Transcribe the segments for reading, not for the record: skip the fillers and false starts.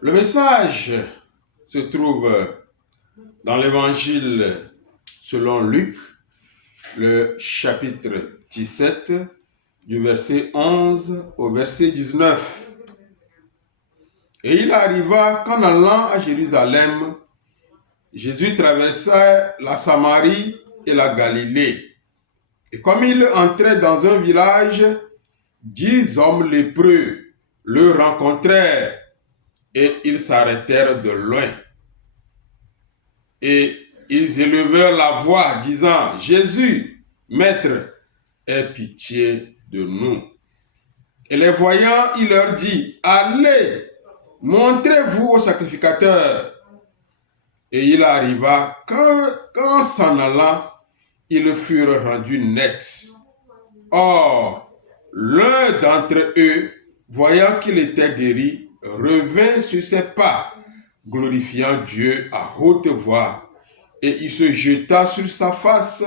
Le message se trouve dans l'évangile selon Luc, le chapitre 17, du verset 11 au verset 19. Et il arriva qu'en allant à Jérusalem, Jésus traversa la Samarie et la Galilée. Et comme il entrait dans un village, 10 hommes lépreux le rencontrèrent et ils s'arrêtèrent de loin. Et ils élevèrent la voix, disant: Jésus, Maître, aie pitié de nous. Et les voyant, il leur dit: Allez, montrez-vous au sacrificateur. Et il arriva qu'en s'en allant, ils furent rendus nets. Or, l'un d'entre eux, voyant qu'il était guéri, revint sur ses pas, glorifiant Dieu à haute voix, et il se jeta sur sa face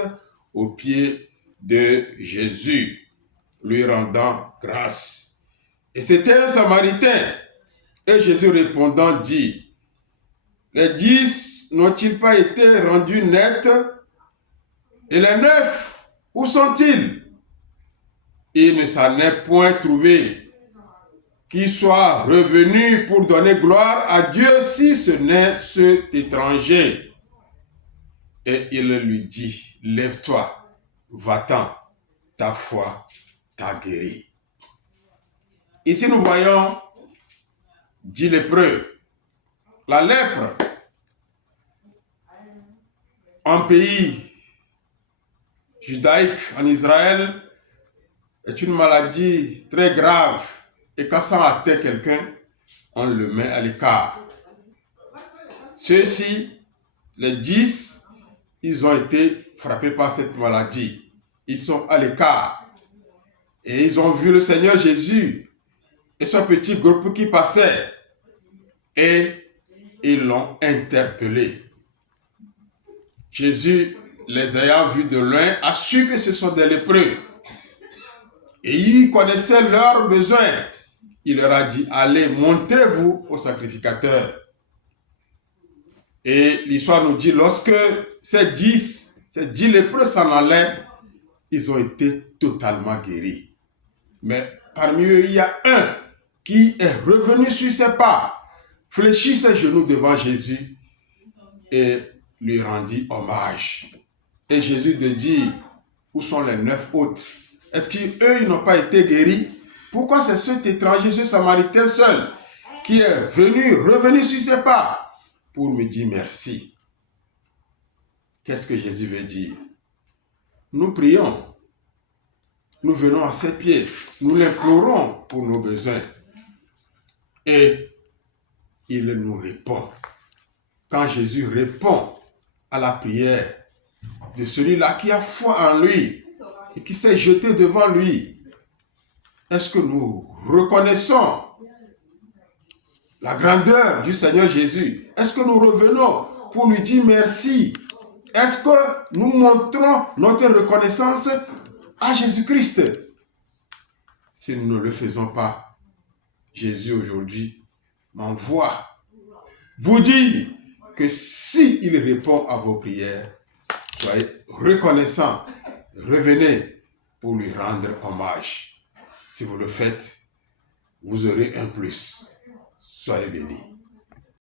aux pieds de Jésus, lui rendant grâce. Et c'était un Samaritain. Et Jésus répondant dit: Les 10 n'ont-ils pas été rendus nets? Et les 9, où sont-ils? Il ne s'en est point trouvé qui soit revenu pour donner gloire à Dieu, si ce n'est cet étranger. Et il lui dit: Lève-toi, va-t'en, ta foi t'a guéri. Ici nous voyons 10 lépreux. La lèpre, en pays judaïque, en Israël, est une maladie très grave. Et quand ça atteint quelqu'un, on le met à l'écart. Ceux-ci, les 10, ils ont été frappés par cette maladie. Ils sont à l'écart. Et ils ont vu le Seigneur Jésus et son petit groupe qui passait. Et ils l'ont interpellé. Jésus, les ayant vus de loin, a su que ce sont des lépreux. Et il connaissait leurs besoins. Il leur a dit: Allez, montrez-vous au sacrificateur. Et l'histoire nous dit, lorsque ces 10 lépreux s'en allaient, ils ont été totalement guéris. Mais parmi eux, il y a un qui est revenu sur ses pas, fléchit ses genoux devant Jésus et lui rendit hommage. Et Jésus lui dit: Où sont les 9 autres? Est-ce qu'eux, ils n'ont pas été guéris? Pourquoi c'est cet étranger, ce Samaritain seul, qui est revenu sur ses pas pour me dire merci? Qu'est-ce que Jésus veut dire? Nous prions, nous venons à ses pieds, nous l'implorons pour nos besoins. Et il nous répond. Quand Jésus répond à la prière de celui-là qui a foi en lui et qui s'est jeté devant lui, est-ce que nous reconnaissons la grandeur du Seigneur Jésus? Est-ce que nous revenons pour lui dire merci? Est-ce que nous montrons notre reconnaissance à Jésus-Christ? Si nous ne le faisons pas, Jésus aujourd'hui m'envoie vous dire que s'il répond à vos prières, soyez reconnaissants, revenez pour lui rendre hommage. Si vous le faites, vous aurez un plus. Soyez bénis.